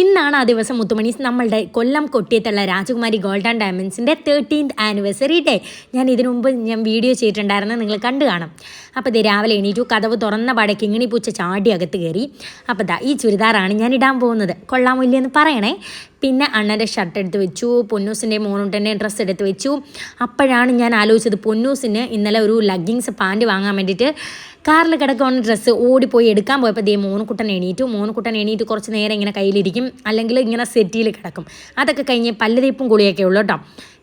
ഇന്നാണ് ആ ദിവസം മുത്തുമണീസ് നമ്മളുടെ കൊല്ലം കൊട്ടിയത്തുള്ള രാജകുമാരി ഗോൾഡ് ആൻഡ് ഡയമണ്ട്സിൻ്റെ 13th ആനിവേഴ്സറി ഡേ. ഞാൻ ഇതിനു മുമ്പ് വീഡിയോ ചെയ്തിട്ടുണ്ടായിരുന്നു, നിങ്ങൾ കണ്ടു കാണും. അപ്പോൾ ഇത് രാവിലെ എണീറ്റു, കതവ് തുറന്ന പാടെ കിങ്ങിണി പൂച്ച ചാടി അകത്ത് കയറി. അപ്പോൾ ഈ ചുരിദാറാണ് ഞാൻ ഇടാൻ പോകുന്നത്, കൊള്ളാമോ ഇല്ലയെന്ന് പറയണേ. പിന്നെ അണ്ണൻ്റെ ഷർട്ട് എടുത്ത് വെച്ചു, പൊന്നൂസിൻ്റെ മോനൂട്ടൻ്റെ ഡ്രസ്സ് എടുത്ത് വെച്ചു. അപ്പോഴാണ് ഞാൻ ആലോചിച്ചത്, പൊന്നൂസിന് ഇന്നലെ ഒരു ലഗ്ഗിങ്സ് പാൻറ്റ് വാങ്ങാൻ വേണ്ടിയിട്ട് കാറിൽ കിടക്കുന്ന ഡ്രസ്സ് ഓടിപ്പോയി എടുക്കാൻ പോയപ്പോൾ മോനുകുട്ടൻ എണീറ്റു കുറച്ച് നേരം ഇങ്ങനെ കയ്യിലിരിക്കും, അല്ലെങ്കിൽ ഇങ്ങനെ സെറ്റിയിൽ കിടക്കും. അതൊക്കെ കഴിഞ്ഞ് പല്ല് തേപ്പും കുളിയൊക്കെ ഉള്ളൂ കേട്ടോ.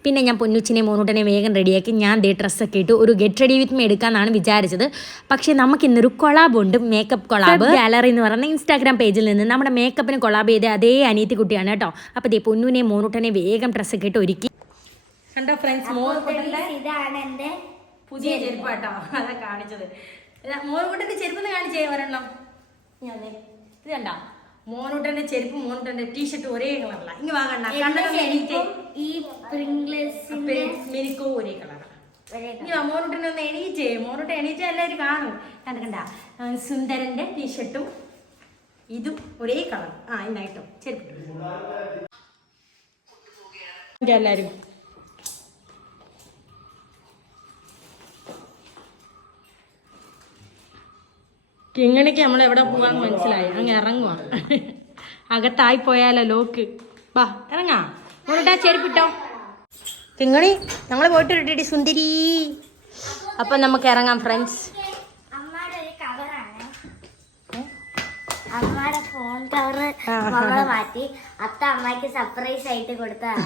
പിന്നെ ഞാൻ പൊന്നൂച്ചിനെ മോനൂട്ടനെ വേഗം റെഡിയാക്കി ഞാൻ ഡ്രസ്സൊക്കെ ഇട്ട് ഒരു ഗെറ്റ് റെഡി വിത്ത് മീ എടുക്കാമെന്നാണ് വിചാരിച്ചത്. പക്ഷേ നമുക്കിന്നൊരു കൊളാബുണ്ട്, മേക്കപ്പ് കൊളാബ്. ഗാലറി എന്ന് പറയുന്ന ഇൻസ്റ്റാഗ്രാം പേജിൽ നിന്ന് നമ്മുടെ മേക്കപ്പിന് കൊളാബ് ചെയ്ത അതേ അനിയത്തി കുട്ടിയാണ് കേട്ടോ. അപ്പോൾ പൊന്നൂനെ മോനൂട്ടനെ വേഗം ഡ്രസ്സൊക്കെ ഇട്ട് ഒരുക്കി. കണ്ടോ ഫ്രണ്ട്സ്, ഇതാണ് എൻ്റെ പുതിയ ചെരുപ്പ് കേട്ടോ, അതാ കാണിച്ചത്. മോനൂട്ടൻ്റെ ചെരുപ്പ് കാണിച്ചേ ഒരെണ്ണം. ഇത് കണ്ടോ, മോനൂട്ടൻ്റെ ചെരുപ്പ് മോനൂട്ടൻ്റെ ടീഷർട്ട് ഒരേ കളറല്ല. ഇങ്ങ് വാങ്ങണ്ട, ഈ മിനിക്കോ ഒരേ കളറാണ്. മോനൂട്ടനെ ഒന്ന് എണീറ്റേ, മോനൂട്ടൻ എണീറ്റേ എല്ലാവരും കാണും. കണ്ട സുന്ദരൻ്റെ ടീഷർട്ടും ഇതും ഒരേ കളർ. ഇന്നായിട്ടോ ചെരുപ്പ് എല്ലാവരും. കിങ്ങണിക്ക് നമ്മൾ എവിടെ പോവാന്ന് മനസ്സിലായി, അങ്ങ് ഇറങ്ങുവാ. അകത്തായി പോയാലോ ലോക്ക്. വാ ഇറങ്ങാ, മോനൂട്ടാ ചെരുപ്പിട്ടോ. കിങ്ങണി ഞങ്ങൾ പോയിട്ട് സുന്ദരി. അപ്പം നമുക്ക് ഇറങ്ങാം ഫ്രണ്ട്സ്. അമ്മയുടെ ഫോൺ കവർ മകളെ മാറ്റി അത്ത അമ്മയ്ക്ക് സർപ്രൈസ് ആയിട്ട് കൊടുത്തതാണ്.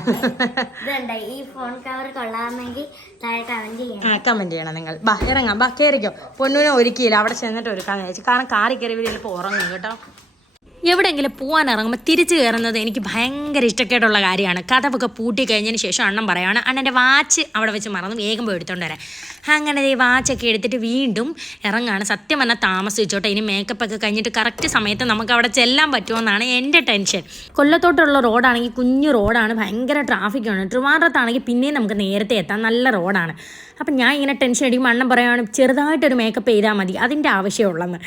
ഇതുണ്ട്, ഈ ഫോൺ കവർ കൊള്ളാമെങ്കിൽ താഴെ കമന്റ് ചെയ്യണം നിങ്ങൾ. ബാ ഇറങ്ങാം, ബാ കയറിക്കോ. പൊന്നൂനെ ഒരുക്കിയില്ല, അവിടെ ചെന്നിട്ട് ഒരുക്കാന്ന് വിചാരിച്ചു. കാരണം കാറി കയറി ചിലപ്പോൾ ഉറങ്ങും കേട്ടോ. എവിടെയെങ്കിലും പോകാൻ ഇറങ്ങുമ്പോൾ തിരിച്ചു കയറുന്നത് എനിക്ക് ഭയങ്കര ഇഷ്ടക്കേട്ടുള്ള കാര്യമാണ്. കഥവൊക്കെ പൂട്ടി കഴിഞ്ഞതിന് ശേഷം അണ്ണൻ പറയുകയാണ്, അണ്ണൻ്റെ വാച്ച് അവിടെ വെച്ച് മറന്നു, വേഗം പോയി എടുത്തോണ്ട് വരാൻ. അങ്ങനെ ഈ വാച്ചൊക്കെ എടുത്തിട്ട് വീണ്ടും ഇറങ്ങാണ്. സത്യം പറഞ്ഞാൽ താമസിച്ചോട്ടെ, ഇനി മേക്കപ്പൊക്കെ കഴിഞ്ഞിട്ട് കറക്റ്റ് സമയത്ത് നമുക്ക് അവിടെ ചെല്ലാൻ പറ്റുമെന്നാണ് എൻ്റെ ടെൻഷൻ. കൊല്ലത്തോട്ടുള്ള റോഡാണെങ്കിൽ കുഞ്ഞു റോഡാണ്, ഭയങ്കര ട്രാഫിക്കാണ്. ട്രിവാൻഡ്രത്താണെങ്കിൽ പിന്നെയും നമുക്ക് നേരത്തെ എത്താം, നല്ല റോഡാണ്. അപ്പം ഞാൻ ഇങ്ങനെ ടെൻഷൻ അടിക്കുമ്പോൾ അണ്ണൻ പറയുകയാണ്, ചെറുതായിട്ടൊരു മേക്കപ്പ് ചെയ്താൽ മതി, അതിൻ്റെ ആവശ്യമുള്ളെന്ന്.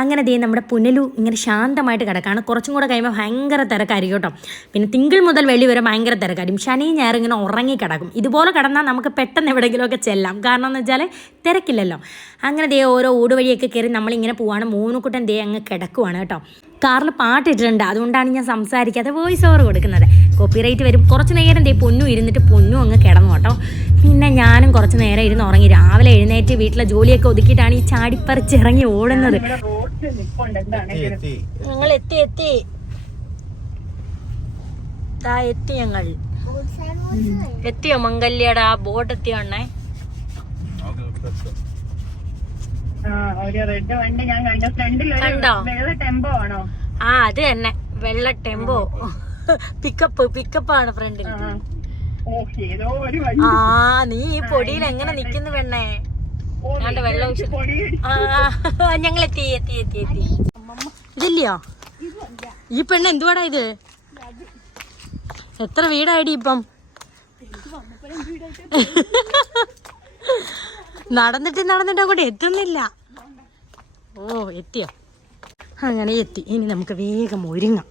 അങ്ങനെ നമ്മുടെ പുനലു ഇങ്ങനെ ശാന്തമായിട്ട് കിടക്കാണ്. കുറച്ചും കൂടെ കഴിയുമ്പോൾ ഭയങ്കര തിരക്കായിരിക്കും കേട്ടോ. പിന്നെ തിങ്കൾ മുതൽ വെള്ളി വരെ ഭയങ്കര തിരക്കായിരിക്കും. ശനി ഞായർ ഇങ്ങനെ ഉറങ്ങി കിടക്കും. ഇതുപോലെ കിടന്നാൽ നമുക്ക് പെട്ടെന്ന് എവിടെയെങ്കിലുമൊക്കെ ചെല്ലാം, കാരണം എന്ന് വെച്ചാൽ തിരക്കില്ലല്ലോ. അങ്ങനെ ഓരോ ഊടുവഴിയൊക്കെ കയറി നമ്മളിങ്ങനെ പോവാണ്. മോനുകുട്ടൻ അങ്ങ് കിടക്കുവാണ് കേട്ടോ. കാറിൽ പാട്ടിട്ടിട്ടുണ്ട്, അതുകൊണ്ടാണ് ഞാൻ സംസാരിക്കാതെ വോയിസ് ഓവർ കൊടുക്കുന്നത്. കോപ്പിറൈറ്റ് വരും. കുറച്ച് നേരം പൊന്നു ഇരുന്നിട്ട് പൊന്നു അങ്ങ് കിടന്നു കേട്ടോ. പിന്നെ ഞാനും കുറച്ച് നേരം ഇരുന്ന് ഉറങ്ങി. രാവിലെ എഴുന്നേറ്റ് വീട്ടിലെ ജോലിയൊക്കെ ഒതുക്കിയിട്ടാണ് ഈ ചാടിപ്പറിച്ചിറങ്ങി ഓടുന്നത്. ഞങ്ങൾ എത്തി ഞങ്ങൾ എത്തിയോ മംഗല്യയുടെ ആ ബോട്ട് എത്തിയോ അണ്ണേ? കണ്ടോ? അത് തന്നെ, വെള്ള ടെമ്പോ. പിക്കപ്പാണ് ഫ്രണ്ടിൽ. നീ ഈ പൊടിയിൽ എങ്ങനെ നിക്കുന്നു പെണ്ണേ? വെള്ളം ഞങ്ങൾ എത്തി. ഇതില്ലയോ ഈ പെണ്ണ്? എന്തുവാടാ ഇത്? എത്ര വീടായിടി ഇപ്പം? നടന്നിട്ട് അങ്ങോട്ട് എത്തുന്നില്ല. എത്തിയോ? അങ്ങനെ എത്തി. ഇനി നമുക്ക് വേഗം ഒരുങ്ങാം.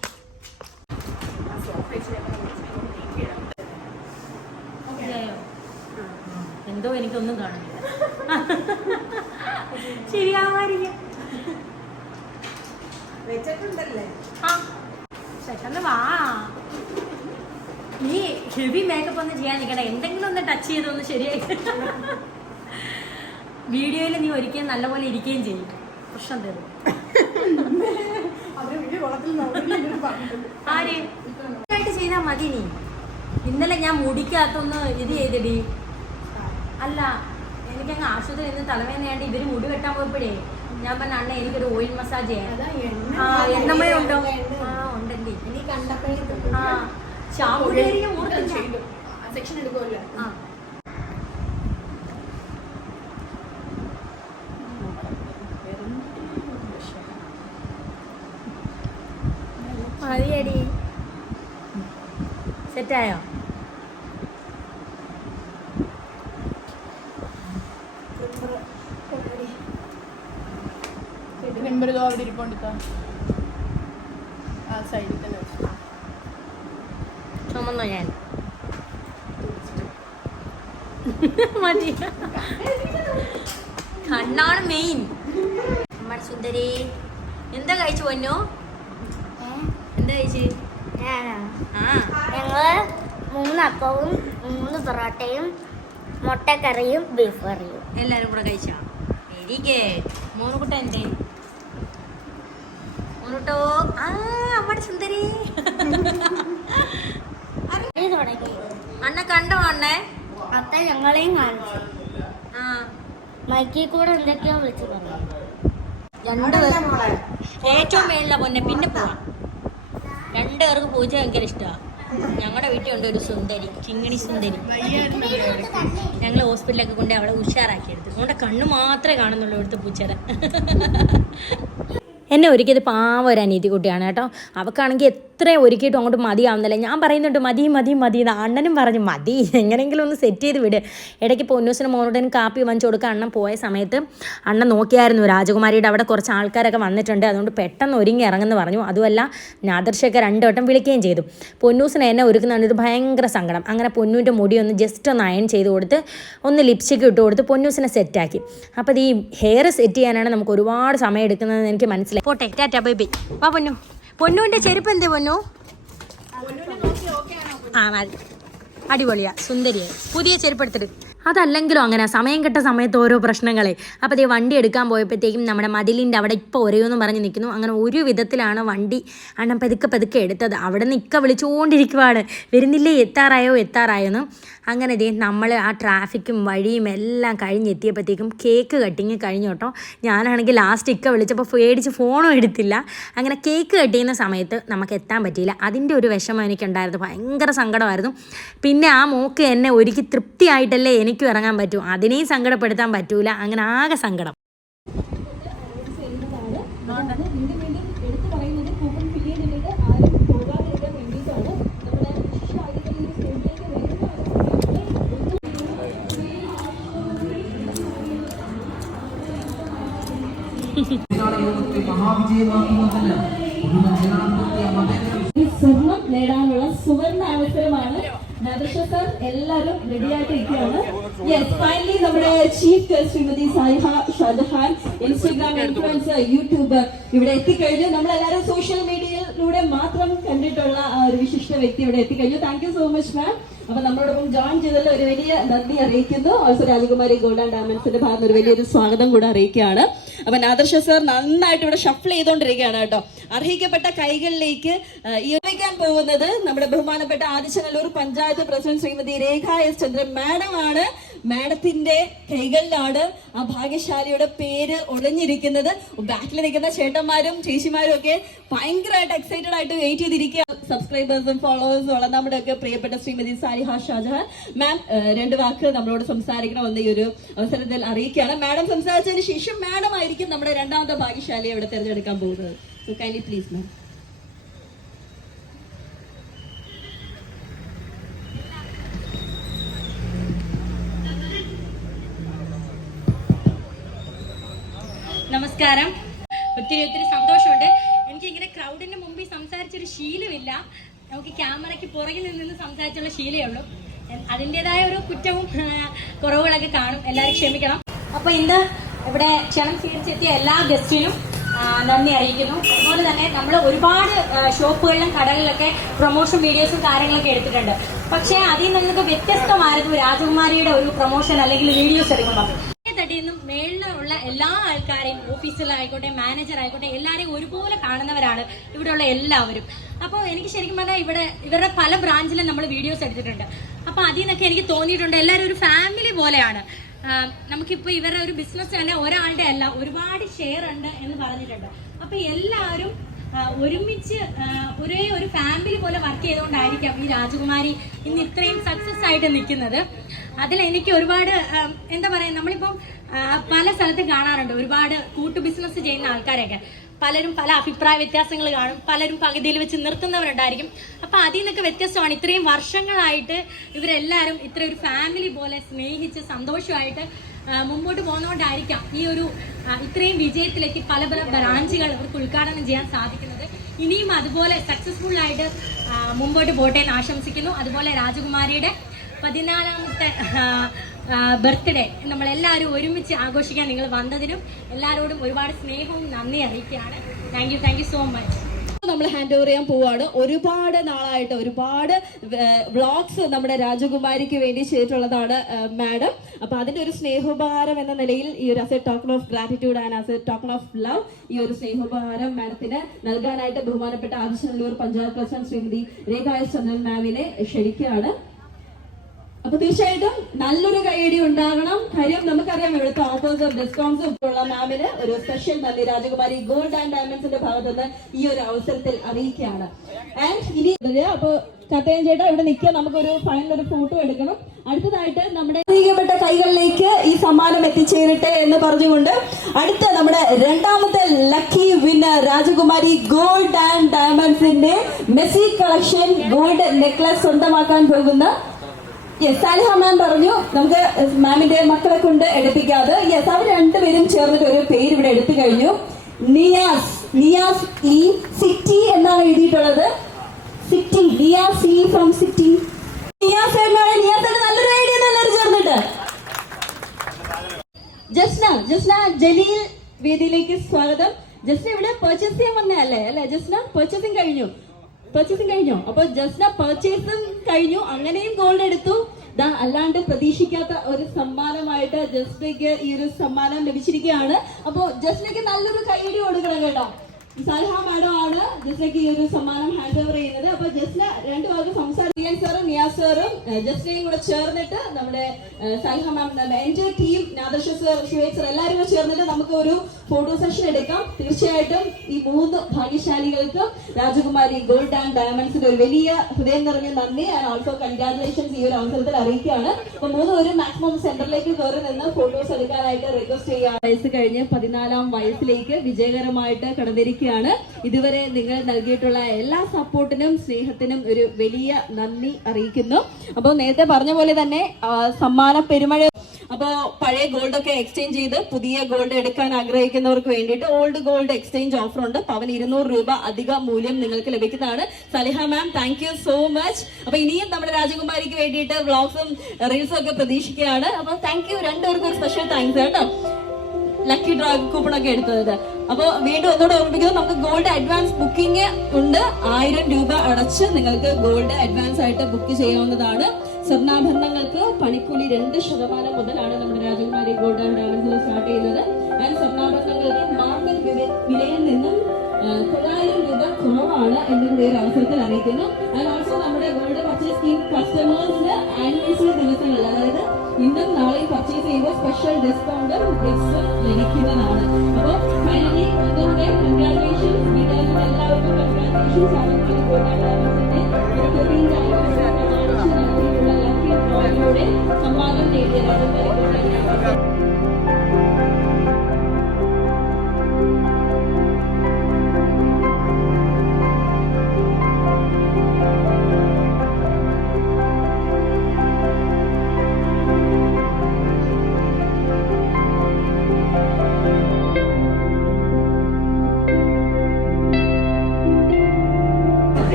എന്തോ എനിക്കൊന്നും കാണുന്നില്ല. ശരിയാവായിരിക്കും. പെട്ടെന്ന് വാ. നീ ഹെവി മേക്കപ്പ് ഒന്നും ചെയ്യാൻ നിൽക്കണ്ട, എന്തെങ്കിലും ഒന്ന് ടച്ച് ചെയ്തൊന്ന് ശരിയായി. വീഡിയോയിൽ നീ ഒരിക്കലും നല്ലപോലെ ഇരിക്കുകയും ചെയ്യും. പ്രശ്നം തരും. ആയിട്ട് ചെയ്താൽ മതി. നീ ഇന്നലെ ഞാൻ മുടിക്കകത്തൊന്ന് ഇത് ചെയ്തിടി. അല്ല, എനിക്കങ്ങ് ആശുപത്രി നിന്ന് തലവേദനയാണ്ട് ഇവര് മുടി വെട്ടാൻ പോയപ്പോഴേ ഞാൻ പറഞ്ഞ അണ്ണ എനിക്കൊരു ഓയിൽ മസാജ് ചെയ്യാൻ. എണ്ണമയം ഉണ്ടോ? ഉണ്ടല്ലേ. സെക്ഷൻ എടുക്കുമല്ലോ. മതിയടി. സെറ്റായോ? നമ്പർ അവിടെ ഇരിപ്പുണ്ട്. ആ സൈഡിൽ തന്നെ വെച്ചു. വന്നോ ഞാൻ? മതി, കണ്ണാണ് മെയിൻ. നമ്മുടെ സുന്ദരി എന്താ കഴിച്ചു പൊന്നു? എന്താ കഴിച്ച്? ഞങ്ങള് 3 അപ്പവും 3 പൊറോട്ടയും മുട്ടക്കറിയും ബീഫ് കറിയും എല്ലാരും കൂടെ കഴിച്ചാ? Very good. മോനുകുട്ട എന്തേ? മോനുട്ടോ അമ്മയുടെ സുന്ദരി തുടങ്ങി. അണ്ണ കണ്ടോ അണ്ണേ? അത്ത ഞങ്ങളെയും കാണിച്ചു. മൈക്കിൽ കൂടെ എന്തൊക്കെയോ വിളിച്ചു പറഞ്ഞു. ഏറ്റവും മേളില പൊന്നെ. പിന്നെ പോവാം. 2 പേർക്ക് പൂച്ച ഭയങ്കര ഇഷ്ടമാണ്. ഞങ്ങളുടെ വീട്ടിൽ ഉണ്ട് ഒരു സുന്ദരി, കിങ്ങിണി സുന്ദരി. ഞങ്ങൾ ഹോസ്പിറ്റലിലൊക്കെ കൊണ്ട് അവളെ ഉഷാറാക്കിയെടുത്തു. അതുകൊണ്ട് കണ്ണു മാത്രമേ കാണുന്നുള്ളൂ ഇവിടുത്തെ പൂച്ചയുടെ. എന്നെ ഒരുക്കിയത് പാവ ഒരു അനീതി കുട്ടിയാണ് കേട്ടോ. അവൾക്കാണെങ്കിൽ എത്രയും ഒരുക്കിയിട്ടും അങ്ങോട്ട് മതിയാവുന്നില്ല. ഞാൻ പറയുന്നുണ്ട് മതി മതി മതി. അണ്ണനും പറഞ്ഞു മതി, എങ്ങനെയെങ്കിലും ഒന്ന് സെറ്റ് ചെയ്ത് വിട്. ഇടയ്ക്ക് പൊന്നൂസിന് മോനോടനും കാപ്പി വാങ്ങിച്ചു കൊടുക്കുക. അണ്ണൻ പോയ സമയത്ത് അണ്ണൻ നോക്കിയായിരുന്നു രാജകുമാരിയുടെ അവിടെ കുറച്ച് ആൾക്കാരൊക്കെ വന്നിട്ടുണ്ട്, അതുകൊണ്ട് പെട്ടെന്ന് ഒരുങ്ങി ഇറങ്ങുമെന്ന് പറഞ്ഞു. അതുമല്ല നാദർശയൊക്കെ 2 വട്ടം വിളിക്കുകയും ചെയ്തു. പൊന്നൂസിന് എന്നെ ഒരുക്കുന്ന കണ്ടിട്ട് ഭയങ്കര സങ്കടം. അങ്ങനെ പൊന്നൂൻ്റെ മുടി ഒന്ന് ജസ്റ്റ് ഒന്ന് അയൺ ചെയ്ത് കൊടുത്ത് ഒന്ന് ലിപ്സ്റ്റിക്ക് ഇട്ട് കൊടുത്ത് പൊന്നൂസിനെ സെറ്റാക്കി. അപ്പോൾ ഈ ഹെയർ സെറ്റ് ചെയ്യാനാണ് നമുക്ക് ഒരുപാട് സമയം എടുക്കുന്നതെന്ന് എനിക്ക് മനസ്സിലായി. പോട്ടെ, ടാറ്റാ ബൈ ബൈ. വാ പൊന്നു. പൊന്നുവിൻ്റെ ചെരുപ്പ് എന്തേ പൊന്നു? അടിപൊളിയാ, സുന്ദരിയായി. പുതിയ ചെരുപ്പ് എടുത്തിട്ട്. അതല്ലെങ്കിലും അങ്ങനെ സമയം കിട്ട സമയത്ത് ഓരോ പ്രശ്നങ്ങളെ. അപ്പോൾ അതേ വണ്ടി എടുക്കാൻ പോയപ്പോഴത്തേക്കും നമ്മുടെ മതിലിൻ്റെ അവിടെ ഇപ്പോൾ ഒരേന്ന് പറഞ്ഞ് നിൽക്കുന്നു. അങ്ങനെ ഒരു വിധത്തിലാണ് വണ്ടി അണ്ണൻ പതുക്കെ എടുത്തത്. അവിടെ നിന്ന് ഇക്ക വിളിച്ചുകൊണ്ടിരിക്കുവാണ്, വരുന്നില്ലേ, എത്താറായോന്ന്. അങ്ങനെ ഇതേ നമ്മൾ ആ ട്രാഫിക്കും വഴിയും എല്ലാം കഴിഞ്ഞെത്തിയപ്പോഴത്തേക്കും കേക്ക് കട്ടിങ് കഴിഞ്ഞു കേട്ടോ. ഞാനാണെങ്കിൽ ലാസ്റ്റ് ഇക്ക വിളിച്ചപ്പോൾ പേടിച്ച് ഫോണും എടുത്തില്ല. അങ്ങനെ കേക്ക് കട്ട് ചെയ്യുന്ന സമയത്ത് നമുക്ക് എത്താൻ പറ്റിയില്ല. അതിൻ്റെ ഒരു വിഷമം എനിക്കുണ്ടായിരുന്നു, ഭയങ്കര സങ്കടമായിരുന്നു. പിന്നെ ആ മോക്ക് എന്നെ ഒരുക്കി തൃപ്തിയായിട്ടല്ലേ എനിക്കും ഇറങ്ങാൻ പറ്റൂ, അതിനെയും സങ്കടപ്പെടുത്താൻ പറ്റൂല. അങ്ങനെ ആകെ സങ്കടം. സ്വർണം നേടാനുള്ള സുവർണ അവസരമാണ്. നാദർഷ സർ എല്ലാവരും റെഡി ആയിട്ട് ഇരിക്കുകയാണ്. യെസ്, ഫൈനലി നമ്മുടെ chief guest Shrimati Saiha Shajahan, Instagram influencer, YouTuber ഇവിടെ എത്തിക്കഴിഞ്ഞു. നമ്മളെല്ലാവരും സോഷ്യൽ മീഡിയയിലൂടെ മാത്രം കണ്ടിട്ടുള്ള ആ ഒരു വിശിഷ്ട വ്യക്തി ഇവിടെ എത്തിക്കഴിഞ്ഞു. Thank you so much ma'am. അപ്പൊ നമ്മളോടൊപ്പം ജോയിൻ ചെയ്തതിൽ ഒരു വലിയ നന്ദി അറിയിക്കുന്നു. ഓൾസോ രാജകുമാരി ഗോൾഡ് ആൻഡ് ഡയമണ്ട്സിന്റെ ഭാഗത്ത് ഒരു വലിയൊരു സ്വാഗതം കൂടെ അറിയിക്കുകയാണ്. അപ്പൊ നാദർഷ സർ നന്നായിട്ട് ഇവിടെ ഷഫിൾ ചെയ്തോണ്ടിരിക്കുകയാണ് കേട്ടോ. അർഹിക്കപ്പെട്ട കൈകളിലേക്ക് ഈ ഉപയോഗിക്കാൻ പോകുന്നത് നമ്മുടെ ബഹുമാനപ്പെട്ട ആദിച്ചനല്ലൂർ പഞ്ചായത്ത് പ്രസിഡന്റ് ശ്രീമതി രേഖ എസ് ചന്ദ്രൻ മാഡം ആണ്. മാഡത്തിന്റെ കൈകളിലാണ് ആ ഭാഗ്യശാലിയുടെ പേര് ഒളിഞ്ഞിരിക്കുന്നത്. ബാക്കിൽ നിൽക്കുന്ന ചേട്ടന്മാരും ചേച്ചിമാരും ഒക്കെ ഭയങ്കരമായിട്ട് എക്സൈറ്റഡ് ആയിട്ട് വെയിറ്റ് ചെയ്തിരിക്കുക. സബ്സ്ക്രൈബേഴ്സും ഫോളോവേഴ്സും ഉള്ള നമ്മുടെ ഒക്കെ പ്രിയപ്പെട്ട ശ്രീമതി സായിഹ ഷാജഹാൻ മാം 2 വാക്ക് നമ്മളോട് സംസാരിക്കണമെന്ന് ഈ ഒരു അവസരത്തിൽ അറിയിക്കുകയാണ്. മാഡം സംസാരിച്ചതിന് ശേഷം മാഡം ആയിരിക്കും നമ്മുടെ 2ാമത്തെ ഭാഗ്യശാലിയെ ഇവിടെ തിരഞ്ഞെടുക്കാൻ പോകുന്നത്. സോ കൈൻഡ്ലി പ്ലീസ് മാം. നമസ്കാരം. ഒത്തിരി സന്തോഷമുണ്ട്. എനിക്കിങ്ങനെ ക്രൗഡിന്റെ മുമ്പിൽ സംസാരിച്ചൊരു ശീലമില്ല. നമുക്ക് ക്യാമറയ്ക്ക് പുറകിൽ നിന്ന് സംസാരിച്ചുള്ള ശീലമേ ഉള്ളൂ. അതിൻ്റെതായ ഒരു കുറ്റവും കുറവുകളൊക്കെ കാണും, എല്ലാവരും ക്ഷമിക്കണം. അപ്പോൾ ഇന്ന് ഇവിടെ ക്ഷണം സ്വീകരിച്ചെത്തിയ എല്ലാ ഗസ്റ്റിനും നന്ദി അറിയിക്കുന്നു. അതുപോലെ തന്നെ നമ്മൾ ഒരുപാട് ഷോപ്പുകളിലും കടകളിലൊക്കെ പ്രൊമോഷൻ വീഡിയോസും കാര്യങ്ങളൊക്കെ എടുത്തിട്ടുണ്ട്. പക്ഷേ അതിൽ നിന്നൊക്കെ വ്യത്യസ്തമായിരുന്നു രാജകുമാരിയുടെ ഒരു പ്രൊമോഷൻ അല്ലെങ്കിൽ വീഡിയോസ് എടുക്കുമ്പോൾ. തട്ടിൽ നിന്നും മേളിലുള്ള എല്ലാ ആൾക്കാരെയും, ഓഫീസിലായിക്കോട്ടെ മാനേജർ ആയിക്കോട്ടെ, എല്ലാവരെയും ഒരുപോലെ കാണുന്നവരാണ് ഇവിടെയുള്ള എല്ലാവരും. അപ്പോൾ എനിക്ക് ശരിക്കും പറഞ്ഞാൽ ഇവരുടെ പല ബ്രാഞ്ചിലും നമ്മൾ വീഡിയോസ് എടുത്തിട്ടുണ്ട്. അപ്പോൾ അതിൽ നിന്നൊക്കെ എനിക്ക് തോന്നിയിട്ടുണ്ട് എല്ലാവരും ഒരു ഫാമിലി പോലെയാണ്. നമുക്കിപ്പോൾ ഇവരുടെ ഒരു ബിസിനസ് തന്നെ ഒരാളുടെ അല്ല, ഒരുപാട് ഷെയർ ഉണ്ട് എന്ന് പറഞ്ഞിട്ടുണ്ട്. അപ്പോൾ എല്ലാവരും ഒരുമിച്ച് ഒരേ ഒരു ഫാമിലി പോലെ വർക്ക് ചെയ്തുകൊണ്ടായിരിക്കാം ഈ രാജകുമാരി ഇന്ന് ഇത്രയും സക്സസ് ആയിട്ട് നിൽക്കുന്നത്. അതിൽ എനിക്ക് ഒരുപാട് എന്താ പറയുക, നമ്മളിപ്പം പല സ്ഥലത്തും കാണാറുണ്ട് ഒരുപാട് കൂട്ടു ബിസിനസ് ചെയ്യുന്ന ആൾക്കാരൊക്കെ. പലരും പല അഭിപ്രായ വ്യത്യാസങ്ങൾ കാണും, പലരും പകുതിയിൽ വെച്ച് നിർത്തുന്നവരുണ്ടായിരിക്കും. അപ്പോൾ അതിൽ നിന്നൊക്കെ വ്യത്യസ്തമാണ്. ഇത്രയും വർഷങ്ങളായിട്ട് ഇവരെല്ലാവരും ഇത്ര ഒരു ഫാമിലി പോലെ സ്നേഹിച്ച് സന്തോഷമായിട്ട് മുമ്പോട്ട് പോകുന്നതുകൊണ്ടായിരിക്കാം ഈ ഒരു ഇത്രയും വിജയത്തിലേക്ക് പല ബ്രാഞ്ചുകൾ അവർക്ക് ഉദ്ഘാടനം ചെയ്യാൻ സാധിക്കുന്നത്. ഇനിയും അതുപോലെ സക്സസ്ഫുൾ ആയിട്ട് മുമ്പോട്ട് പോട്ടെ എന്ന് ആശംസിക്കുന്നു. അതുപോലെ രാജകുമാരിയുടെ 14ാമത്തെ ബർത്ത്ഡേ നമ്മളെല്ലാവരും ഒരുമിച്ച് ആഘോഷിക്കാൻ നിങ്ങൾ വന്നതിനും എല്ലാവരോടും ഒരുപാട് സ്നേഹവും നന്ദി അറിയിക്കുകയാണ്. Thank you so much. നമ്മൾ ഹാൻഡ് ഓവർ ചെയ്യാൻ പോവാണ്. ഒരുപാട് നാളായിട്ട് ഒരുപാട് വ്ളോഗ്സ് നമ്മുടെ രാജകുമാരിക്ക് വേണ്ടി ചെയ്തിട്ടുള്ളതാണ് മാഡം. അപ്പൊ അതിന്റെ ഒരു സ്നേഹോപഹാരം എന്ന നിലയിൽ ഈ ഒരു as A token of gratitude and as A token of love ഈ ഒരു സ്നേഹോപഹാരം മാഡത്തിന് നൽകാനായിട്ട് ബഹുമാനപ്പെട്ട ആദിശനല്ലൂർ പഞ്ചായത്ത് പ്രസിഡന്റ് ശ്രീമതി രേഖ എസ് ചന്ദ്രൻ മാമിനെ ക്ഷണിക്കുകയാണ്. അപ്പൊ തീർച്ചയായിട്ടും നല്ലൊരു കൈയടി ഉണ്ടാകണം. കാര്യം നമുക്കറിയാം ഇവിടുത്തെ ഓഫേഴ്സും ഡിസ്കൗണ്ട്സും ഉള്ള മാമിന് ഒരു സ്പെഷ്യൽ നന്ദി രാജകുമാരി ഗോൾഡ് ആൻഡ് ഡയമണ്ട്സിന്റെ ഭാഗത്തുനിന്ന് ഈ ഒരു അവസരത്തിൽ അറിയിക്കുകയാണ്. ആൻഡ് ഇനി അപ്പൊ കത്തയൻ ചേട്ടാ ഇവിടെ നിൽക്കുക, നമുക്കൊരു ഫൈനൽ ഒരു ഫോട്ടോ എടുക്കണം. അടുത്തതായിട്ട് നമ്മുടെ അംഗീകരിക്കപ്പെട്ട കൈകളിലേക്ക് ഈ സമ്മാനം എത്തിച്ചേരട്ടെ എന്ന് പറഞ്ഞുകൊണ്ട് അടുത്ത നമ്മുടെ രണ്ടാമത്തെ lucky winner Rajakumari gold and ഡയമണ്ട്സിന്റെ മെസ്സി കളക്ഷൻ ഗോൾഡ് നെക്ലസ് സ്വന്തമാക്കാൻ പോകുന്ന സാലിഹ മാം പറഞ്ഞു നമുക്ക് മാമിന്റെ മക്കളെ കൊണ്ട് എടുപ്പിക്കാതെ അവർ രണ്ടുപേരും ചേർന്നിട്ട് ഒരു പേര് ഇവിടെ എടുത്തു കഴിഞ്ഞു. നിയാസ് ഈ സിറ്റി എന്നാണ് എഴുതിയിട്ടുള്ളത്. സിറ്റി നിയാസ് ഈ ഫ്രം സിറ്റി. നിയാസ് നല്ലൊരു ഐഡിയ എല്ലാവരും ചേർന്നിട്ട്. ജസ്ന ജലീൽ വേദിയിലേക്ക് സ്വാഗതം. ജസ്ന ഇവിടെ പർച്ചേസ് ചെയ്യാൻ വന്നതല്ലേ അല്ലെ? ജസ്ന പർച്ചേസിങ് കഴിഞ്ഞോ? അപ്പൊ ജസ്ന പർച്ചേസും കഴിഞ്ഞു, അങ്ങനെയും ഗോൾഡ് എടുത്തു. അല്ലാണ്ട് പ്രതീക്ഷിക്കാത്ത ഒരു സമ്മാനമായിട്ട് ജസ്നയ്ക്ക് ഈ ഒരു സമ്മാനം ലഭിച്ചിരിക്കുകയാണ്. അപ്പൊ ജസ്നയ്ക്ക് നല്ലൊരു കൈയടി കൊടുക്കണം കേട്ടോ. സാലിഹ മാഡം ആണ് ജസ്നയ്ക്ക് ഈ ഒരു സമ്മാനം ഹാൻഡ് ഓവർ ചെയ്യുന്നത്. അപ്പൊ ജസ്ന രണ്ടു പേർക്ക് സംസാരിക്കാൻ സാറും നിയാസ് സാറും ജസ്നയും കൂടെ ചേർന്നിട്ട് നമ്മുടെ സാലിഹ മാം എന്റെ team Nadirshah sir Shuhaib sir എല്ലാവരും കൂടെ ചേർന്നിട്ട് നമുക്ക് ഒരു ഫോട്ടോ സെഷൻ എടുക്കാം. തീർച്ചയായിട്ടും ഈ 3 ഭാഗ്യശാലികൾക്ക് രാജകുമാരി ഗോൾഡ് ആൻഡ് ഡയമണ്ട്സിന്റെ ഒരു വലിയ ഹൃദയം നിറഞ്ഞ നന്ദി ആൻഡ് ഓൾസോ കൺഗ്രാറ്റുലേഷൻസ് ഈ ഒരു അവസരത്തിൽ അറിയിക്കുകയാണ്. അപ്പൊ 3 പേരും മാക്സിമം സെന്ററിലേക്ക് കയറി നിന്ന് ഫോട്ടോസ് എടുക്കാനായിട്ട് റിക്വസ്റ്റ് ചെയ്യുക. വയസ്സ് കഴിഞ്ഞ് 14ാം വയസ്സിലേക്ക് വിജയകരമായിട്ട് കടന്നിരിക്കുകയാണ്. ഇതുവരെ നിങ്ങൾ നൽകിയിട്ടുള്ള എല്ലാ സപ്പോർട്ടിനും സ്നേഹത്തിനും ഒരു വലിയ നന്ദി അറിയിക്കുന്നു. അപ്പോൾ നേരത്തെ പറഞ്ഞ പോലെ തന്നെ സമ്മാന പെരുമഴ. അപ്പോ പഴയ ഗോൾഡ് ഒക്കെ എക്സ്ചേഞ്ച് ചെയ്ത് പുതിയ ഗോൾഡ് എടുക്കാൻ ആഗ്രഹിക്കുന്നവർക്ക് വേണ്ടിയിട്ട് ഓൾഡ് ഗോൾഡ് എക്സ്ചേഞ്ച് ഓഫർ ഉണ്ട്. പവന് 200 രൂപ അധിക മൂല്യം നിങ്ങൾക്ക് ലഭിക്കുന്നതാണ്. Saliha ma'am thank you so much. അപ്പൊ ഇനിയും നമ്മുടെ രാജകുമാരിക്ക് വേണ്ടിയിട്ട് വ്ളോഗ്സും റീൽസും ഒക്കെ പ്രതീക്ഷിക്കുകയാണ്. അപ്പൊ താങ്ക് യു രണ്ടുപേർക്കും ഒരു സ്പെഷ്യൽ താങ്ക്സ് കേട്ടോ. ലക്കി ഡ്രോ കൂപ്പൺ ഒക്കെ എടുത്തത്. അപ്പൊ വീണ്ടും ഒന്നുകൂടെ ഓർമ്മിക്കുന്നു, നമുക്ക് ഗോൾഡ് അഡ്വാൻസ് ബുക്കിംഗ് ഉണ്ട്. 1000 രൂപ അടച്ച് നിങ്ങൾക്ക് ഗോൾഡ് അഡ്വാൻസ് ആയിട്ട് ബുക്ക് ചെയ്യാവുന്നതാണ്. സ്വർണ്ണാഭരണങ്ങൾക്ക് പണിക്കൂലി 2% മുതലാണ് നമ്മുടെ രാജകുമാരി ഗോൾഡ് ആൻഡ് ഡയമണ്ട്സിൽ സ്റ്റാർട്ട് ചെയ്യുന്നത്. ആൻഡ് സ്വർണ്ണാഭരണങ്ങൾക്ക് മാർക്കറ്റ് വിലയിൽ നിന്നും 900 രൂപ കുറവാണ് എന്നതിന്റെ ഒരു അവസരത്തിൽ അറിയിക്കുന്നു. ആൻഡ് ഓൾസോ നമ്മുടെ ഗോൾഡ് പർച്ചേസ് സ്കീം കസ്റ്റമേഴ്സിന് ആനിവേഴ്സറി ദിവസങ്ങളിൽ, അതായത് ഇന്നും നാളെയും പർച്ചേസ് ചെയ്യുമ്പോൾ സ്പെഷ്യൽ ഡിസ്കൗണ്ടും ഗിഫ്റ്റ്സും ലഭിക്കുന്നതാണ്. അപ്പോൾ ഫൈനലി ഒന്നുകൂടെ കൺഗ്രാറ്റുലേഷൻസ്. വീട്ടുകാർക്ക് എല്ലാവർക്കും കൺഗ്രാറ്റുലേഷൻസ്. രാജകുമാരി ഗോൾഡ് ആൻഡ് ഡയമണ്ട്സിന്റെ നടത്തിയിട്ടുള്ള ലക്കി ഡ്രോയിലൂടെ സമ്മാനം നേടിയ രാജകുമാരി ഗോൾഡ് ആൻഡ് ഡയമണ്ട്സ്.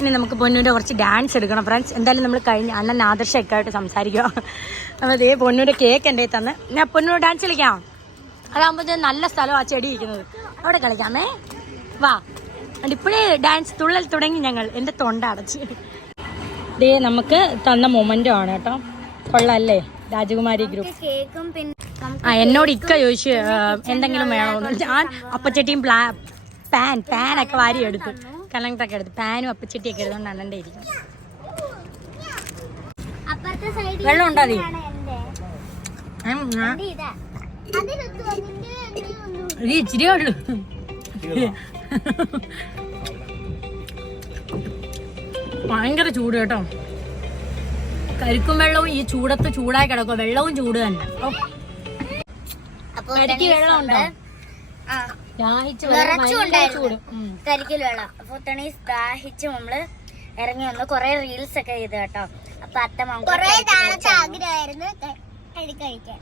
ഇനി നമുക്ക് പൊന്നൂൻ്റെ കുറച്ച് ഡാൻസ് എടുക്കണം ഫ്രണ്ട്സ്. എന്തായാലും നമ്മൾ കഴിഞ്ഞ അണ്ണൻ ആദർശമൊക്കെ ആയിട്ട് സംസാരിക്കുക. അപ്പോൾ അതേ പൊന്നൂൻ്റെ കേക്ക് എൻ്റെ തന്ന് ഞാൻ പൊന്നൂർ ഡാൻസ് കളിക്കാം. അതാകുമ്പോൾ നല്ല സ്ഥലം ആ ചെടി ഇരിക്കുന്നത്, അവിടെ കളിക്കാമേ വാ. അതുകൊണ്ട് ഇപ്പോഴേ ഡാൻസ് തുള്ളൽ തുടങ്ങി ഞങ്ങൾ. എൻ്റെ തൊണ്ട അടച്ച്. ഇതേ നമുക്ക് തന്ന മൊമെൻ്റോ ആണ് കേട്ടോ. കൊള്ളാല്ലേ രാജകുമാരി ഗ്രൂപ്പ്. എന്നോട് ഇക്ക ചോദിച്ചു എന്തെങ്കിലും വേണമെന്ന്. ഞാൻ അപ്പച്ചട്ടിയും പാനൊക്കെ വാരി എടുത്തു, കലങ്കൊക്കെ എടുത്ത് പാനും അപ്പച്ചട്ടിയൊക്കെ എടുത്തോണ്ട് അണ്ണൻ്റെ ഇരിക്കും. വെള്ളം ഉണ്ടാതി ഇതാ അതിനൊത്ത് വന്നിട്ട് ഇത് ഇച്ചിരിയേ ഉള്ളൂ. ഭയങ്കര ചൂട് കേട്ടോ. കരിക്കും വെള്ളവും ഈ ചൂടത്ത് ചൂടായി കിടക്കുക. വെള്ളവും ചൂട് തന്നെ. അപ്പൊ കരിക്ക് വെള്ളം ഉണ്ടോ? ചൂട്. കരിക്കൽ വെള്ളം. അപ്പൊ തണീസ് ദാഹിച്ച് നമ്മള് ഇറങ്ങി വന്ന് കൊറേ റീൽസ് ഒക്കെ ചെയ്ത് കേട്ടോ. അപ്പൊ അത്ത ആഗ്രഹമായിരുന്നു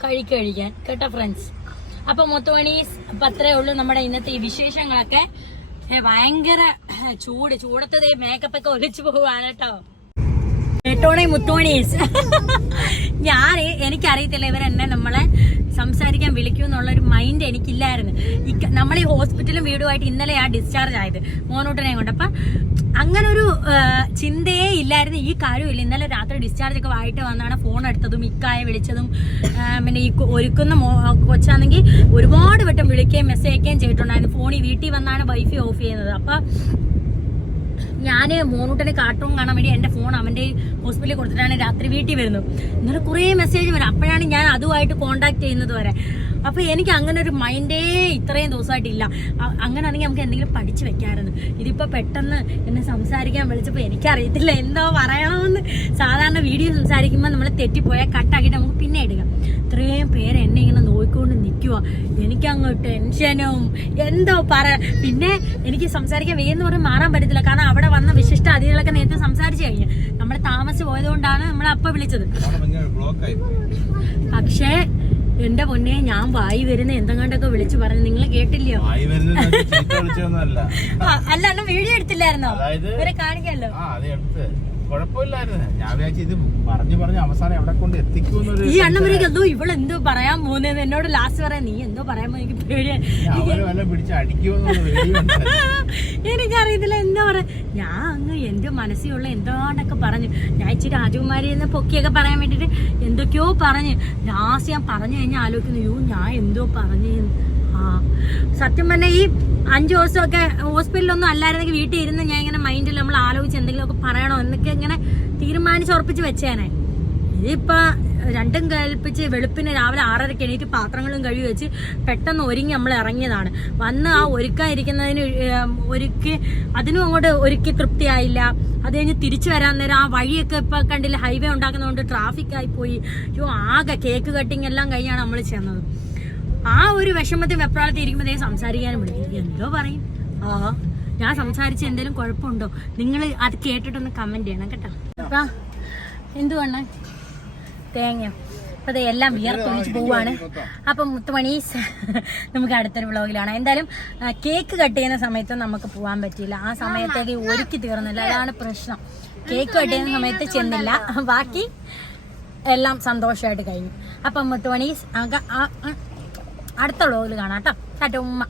കഴിക്കാൻ കേട്ടോ ഫ്രണ്ട്സ്. അപ്പൊ മുത്തുമണീസ് അപ്പൊ അത്രേ ഉള്ളൂ നമ്മുടെ ഇന്നത്തെ ഈ വിശേഷങ്ങളൊക്കെ. ഭയങ്കര ചൂടത്തതേ മേക്കപ്പ് ഒക്കെ ഒലിച്ചു പോവാണ് കേട്ടോ. കേട്ടോണേ മുത്തുമണീസ്. എനിക്കറിയത്തില്ല ഇവരെന്നെ നമ്മളെ സംസാരിക്കാൻ വിളിക്കും എന്നുള്ളൊരു മൈൻഡ് എനിക്കില്ലായിരുന്നു. നമ്മൾ ഈ ഹോസ്പിറ്റലും വീടുമായിട്ട് ഇന്നലെ ഡിസ്ചാർജ് ആയത് മോനൂട്ടനെ കൊണ്ട്. അപ്പൊ അങ്ങനെ ഒരു ചിന്തയേ ഇല്ലായിരുന്നു. ഈ കാര്യമില്ല. ഇന്നലെ രാത്രി ഡിസ്ചാർജ് ഒക്കെ ആയിട്ട് വന്നാണ് ഫോൺ എടുത്തതും ഇക്കായെ വിളിച്ചതും. പിന്നെ ഈ ഒരുക്കുന്ന കൊച്ചാണെങ്കിൽ ഒരുപാട് വട്ടം വിളിക്കുകയും മെസ്സേജ് അയക്കുകയും ചെയ്തിട്ടുണ്ടായിരുന്നു. ഫോണിൽ വീട്ടിൽ വന്നാണ് വൈഫൈ ഓഫ് ചെയ്യുന്നത്. അപ്പൊ ഞാൻ മോനൂട്ടനെ കാർട്ടൂൺ കാണാൻ വേണ്ടി എന്റെ ഫോൺ അവന്റെ ഹോസ്പിറ്റലിൽ കൊടുത്തിട്ടാണ് രാത്രി വീട്ടിൽ വരുന്നത്. ഇന്നലെ കുറേ മെസ്സേജ് വരും. അപ്പോഴാണ് ഞാൻ അതുമായിട്ട് കോണ്ടാക്ട് ചെയ്യുന്നത് വരെ. അപ്പൊ എനിക്ക് അങ്ങനെ ഒരു മൈൻഡേ ഇത്രയും ദിവസമായിട്ടില്ല. അങ്ങനെയാണെങ്കിൽ നമുക്ക് എന്തെങ്കിലും പഠിച്ചു വെക്കാമായിരുന്നു. ഇതിപ്പോ പെട്ടെന്ന് എന്നെ സംസാരിക്കാൻ വിളിച്ചപ്പോൾ എനിക്കറിയത്തില്ല എന്തോ പറയണമെന്ന്. സാധാരണ വീഡിയോ സംസാരിക്കുമ്പോൾ നമ്മൾ തെറ്റിപ്പോയാൽ കട്ടാക്കിയിട്ട് നമുക്ക് പിന്നെ ഇടുക. ഇത്രയും പേര് എന്നെ ഇങ്ങനെ നോക്കിക്കൊണ്ട് നിൽക്കുക. എനിക്കങ്ങ് ടെൻഷനും എന്തോ പിന്നെ എനിക്ക് സംസാരിക്കാൻ വേഗം പറഞ്ഞ് മാറാൻ പറ്റത്തില്ല. കാരണം അവിടെ വന്ന വിശിഷ്ട അതിഥികളൊക്കെ നേരത്തെ സംസാരിച്ചു കഴിഞ്ഞു. നമ്മൾ താമസിച്ച് പോയതുകൊണ്ടാണ് നമ്മൾ അപ്പൊ വിളിച്ചത്. പക്ഷേ എന്റെ പൊന്നെ, ഞാൻ വായി വരുന്ന എന്തെങ്ങാണ്ടൊക്കെ വിളിച്ചു പറഞ്ഞു. നിങ്ങൾ കേട്ടില്ലയോ? അല്ല വീഡിയോ എടുത്തില്ലായിരുന്നോ? ഇവരെ കാണിക്കാമല്ലോ. കുഴപ്പമില്ലായിരുന്നു. ഞാൻ വിചാരിച്ചു ഇത് പറഞ്ഞു അവസാനം എവിടെ കൊണ്ട് എത്തിക്കുമെന്നൊരു. ഈ അണ്ണവരേക്ക് എന്തോ ഇവളെന്തോ പറയാൻ പോകുന്നത് എന്നോട് ലാസ്റ്റ് പറയാൻ. നീ എന്തോ പറയാൻ പോകുന്ന എനിക്ക് പേടിയാണ്. എനിക്കറിയത്തില്ല എന്താ പറയാ. ഞാൻ അങ്ങ് എന്റെ മനസ്സിലുള്ള എന്താണ്ടൊക്കെ പറഞ്ഞു. ഞാൻ ഇച്ചിരി രാജകുമാരി എന്ന പൊക്കിയൊക്കെ പറയാൻ വേണ്ടിട്ട് എന്തൊക്കെയോ പറഞ്ഞ് ലാസ്റ്റ് ഞാൻ പറഞ്ഞു കഴിഞ്ഞാൽ ആലോചിക്കുന്നു, ഞാൻ എന്തോ പറഞ്ഞു. സത്യം പറഞ്ഞാൽ ഈ 5 ദിവസമൊക്കെ ഹോസ്പിറ്റലൊന്നും അല്ലായിരുന്നെങ്കിൽ വീട്ടിൽ ഇരുന്ന് ഞാൻ ഇങ്ങനെ മൈൻഡിൽ നമ്മൾ ആലോചിച്ച് എന്തെങ്കിലുമൊക്കെ പറയണോ എന്നൊക്കെ ഇങ്ങനെ തീരുമാനിച്ചുറപ്പിച്ച് വെച്ചേനെ. ഇതിപ്പോ രണ്ടും കൽപ്പിച്ച് വെളുപ്പിന് രാവിലെ 6:30 എണീറ്റ് പാത്രങ്ങളും കഴുകി വെച്ച് പെട്ടെന്ന് ഒരുങ്ങി നമ്മൾ ഇറങ്ങിയതാണ്. വന്ന് ആ ഒരുക്കാതിരിക്കുന്നതിന് അതിനും അങ്ങോട്ട് ഒരുക്കി തൃപ്തിയായില്ല. അത് കഴിഞ്ഞ് തിരിച്ചു വരാൻ നേരം ആ വഴിയൊക്കെ ഇപ്പൊ കണ്ടില്ല, ഹൈവേ ഉണ്ടാക്കുന്നതുകൊണ്ട് ട്രാഫിക് ആയി പോയി. ആകെ കേക്ക് കട്ടിങ് എല്ലാം കഴിഞ്ഞാണ് നമ്മൾ ചെന്നത്. ആ ഒരു വിഷമത്തിൽ വെപ്രാളത്തിൽ ഇരിക്കുമ്പോഴേ സംസാരിക്കാനും വിളിക്കും. എന്തോ പറയും. ഞാൻ സംസാരിച്ച് എന്തെങ്കിലും കുഴപ്പമുണ്ടോ? നിങ്ങൾ അത് കേട്ടിട്ടൊന്ന് കമന്റ് ചെയ്യണം കേട്ടോ. അപ്പൊ എന്തുവാണ് തേങ്ങ അപ്പൊ അത് എല്ലാം വിയർത്തൊഴിച്ച് പോവാണ്. അപ്പം മുത്തുമണീസ് നമുക്ക് അടുത്തൊരു വ്ളോഗിലാണ്. എന്തായാലും കേക്ക് കട്ട് ചെയ്യുന്ന സമയത്ത് നമുക്ക് പോകാൻ പറ്റിയില്ല. ആ സമയത്തേക്ക് ഒരുക്കി തീർന്നില്ല. അതാണ് പ്രശ്നം. കേക്ക് കട്ട് ചെയ്യുന്ന സമയത്ത് ചെന്നില്ല. ബാക്കി എല്ലാം സന്തോഷമായിട്ട് കഴിഞ്ഞു. അപ്പം മുത്തുമണീസ് അടുത്ത വ്ളോഗിൽ കാണാം കേട്ടോ. ഉമ്മ.